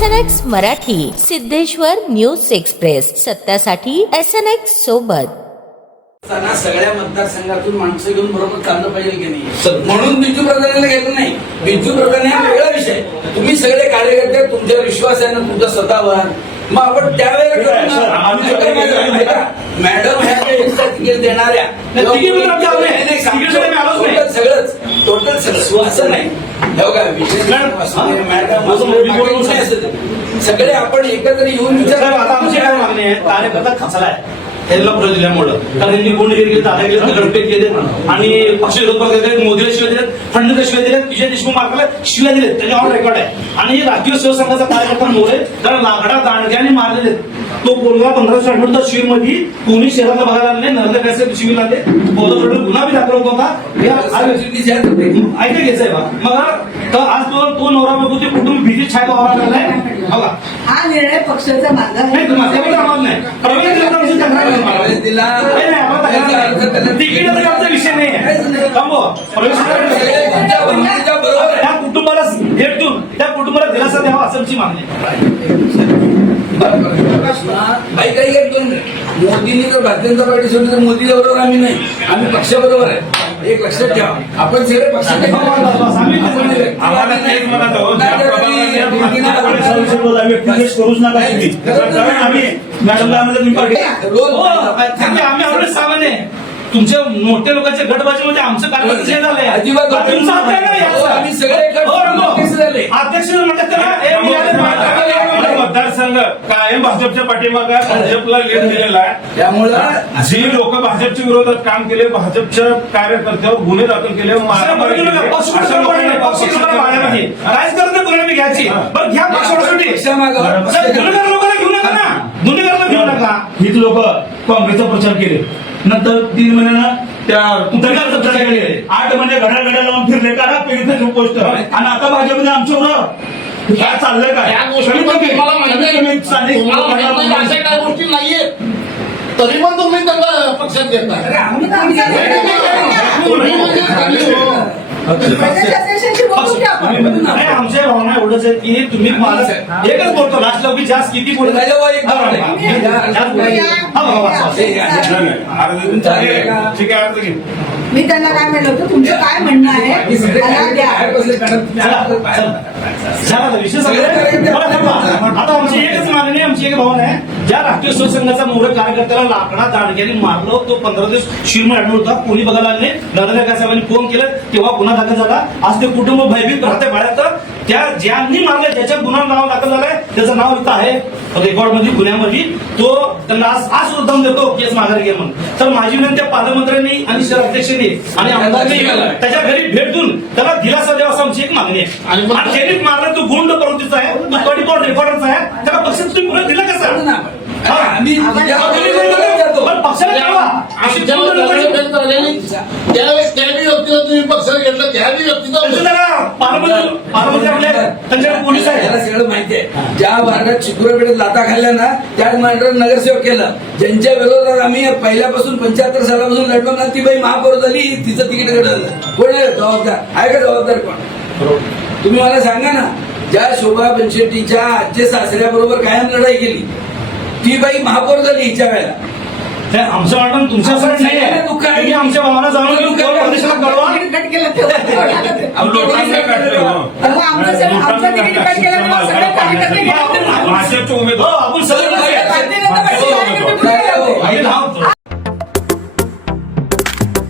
S N X Marathi Siddheshwar news express. सत्यासाठी S N X सोबत. सगळ्या मतदारसंघातून माणसं घेऊन बरोबर चाललं पाहिजे की नाही? म्हणून बिजू प्रधानाला गेलं नाही. बिजू प्रधान हा वेगळा विषय. तुम्ही सगळे कार्यकर्ते तुमच्यावर विश्वास आहे ना तुमच्या स्वतःवर. मग आपण त्यावेळेला. मॅडम? ह्या देणाऱ्या. सगळंच. टोटल सगळं असं नाही. सगळे आपण एकत्र येऊन विचार आता आमची काय मागणी आहे? कार्यकर्ता खचलाय. पुढे दिल्यामुळं. कारण यांनी गुंडगिरी केली दादा गेले दगडफेक केले आणि पक्ष विरोध पक्ष दिले मोदीला शिवाय दिलेत फडणवीसला शिवाय दिलेत विजय देशमुख मार्गाला शिवाय दिलेत त्याच्यावर रेकॉर्ड आहे. आणि राष्ट्रीय शिवसंघाचा कार्यकर्ता मोरे त्याला लाकडा दांडग्याने मारलेले तो पोरगा पंधराशे आठवड्यात शिवमध्ये कोणी शहरातला बघायला आले पॅसेज शिवीर आले. गुन्हा हे आज- ऐका घ्यायचंय बा मग तर आज तो तो नवरा बाबू ते कुटुंब भीती छाय वावरा लागलाय बघा. हा निर्णय पक्षाचा माझा नाही तुम्हाला नाही. प्रवेश तक्रार नाही मला. नाही, नाही, आम्हाला तक्रार नाही. तिकीटाचा आमचा विषय नाही. आहे थांबवा. प्रवेश त्या कुटुंबाला भेट देऊन त्या कुटुंबाला दिलासा द्यावा असं आमची मागणी आहे. मोदींनी जर भारतीय जनता पार्टी सोडली तर मोदी बरोबर आम्ही नाही आम्ही पक्षाबरोबर आहे एक लक्षात ठेवा आपण सगळे पक्षाचे. कारण हो. तुमच्या मोठ्या लोकांच्या गटबाजीमध्ये आमचं जे झालंय अजिबात? हो, आम्ही सगळे हो. अध्यक्ष म्हणतात मतदारसंघ कायम भाजपच्या पाठीमागे भाजपला लीड दिलेला आहे. त्यामुळं जी लोक भाजपच्या विरोधात काम केले भाजपच्या कार्यकर्त्यावर गुन्हे दाखल केले मारामारी केली, पक्ष अशा लोकांना पक्ष पाळण्यामध्ये राजकारण कोणाला घ्यायची. बरं घ्या पक्ष सोडसाठी पक्षामागं- गुन्हेगार लोकांना घेऊ नका ना. गुन्हेगारांना घेऊ नका. हीच लोक काँग्रेसचा प्रचार केले. नंतर तीन महिन्यानं त्या तुतारीचा प्रचार केले आठ महिने घड्याळ घड्याळ लावून फिरले. का पीडित पोस्ट. आणि आता भाजपने आमच्यावर काय चाललंय काय? या गोष्टी पण तुम्हाला माहिती आहे. तुम्हाला माहिती आहे, अशा काही गोष्टी नाहीयेत. तरी पण तुम्ही त्यांना पक्षात घेताय. तुम्ही म्हणजे नाही एवढंच आहे की तुम्ही एकच बोलतो लास्ट की जास्त किती बोलतो. हा, हा, हा, हा. हे. नाही, नाही. ठीक ठीक आहे. घे मी त्यांना काय म्हणलं होतं तुमचं काय म्हणणं आहे? आत आमची एकच मागणी आमची एक भावना आहे. ज्या राष्ट्रीय शिवसंघाचा मोर कार्यकर्त्याला लाकडा दांडग्याने मारलो तो पंधरा दिवस शिरमळ अडवून होता. कोणी बघायला आले? नरेंद्र साहेबांनी फोन केलं. तेव्हा गुन्हा दाखल झाला. आज ते कुटुंब भयभीत राहते बाळ्यात त्या ज्यांनी मारले ज्याच्या गुन्हा नाव दाखल झालाय त्याचं नाव इथं आहे. रेकॉर्डमध्ये गुन्ह्यामध्ये तो त्यांना आज आज सुद्धा दम देतो केस माघारी घे म्हणून. तर माझी विनंती पालकमंत्र्यांनी आणि शहर अध्यक्षांनी आणि आमदारांनी त्याच्या घरी भेट देऊन त्याला दिलासा द्यावा असं आमची एक मागणी आहे. आणि ज्यांनी मारला तो गुंड प्रवृत्तीचा आहे तो रेकॉर्ड रेकॉर्डरचा आहे त्याला पक्षात तुम्ही पुढे दिला कसा आम्ही पक्षाला कळवा. अशी त्याला आहे सगळं माहिती आहे. ज्या मार्गात चिकुरापेठेत लाता खाल्ल्या ना त्याच मार्गात नगरसेवक केलं. ज्यांच्या विरोधात आम्ही पहिल्यापासून पंच्याहत्तर सालापासून लढलो ना ती बाई महापौर झाली तिचं तिकीट घडलं. कोण आहे? जबाबदार. आहे का जबाबदार कोण? तुम्ही मला सांगा ना ज्या शोभा बनशेट्टीच्या आजचे सासऱ्याबरोबर कायम लढाई केली ती बाई महापौर झाली हिच्या वेळेला. ते आमचं वाटण तुमच्यासाठी नाही आहे. तुम्ही आमच्या भावना जाणून घेऊन कोण प्रदेशाला कळवा हो. आमचं सगळं- आमचं तिकीट कट केलं तेव्हा सगळे कार्यकर्ते गेले होते ना. भाजपचे हो उमेदवार आपण सगळे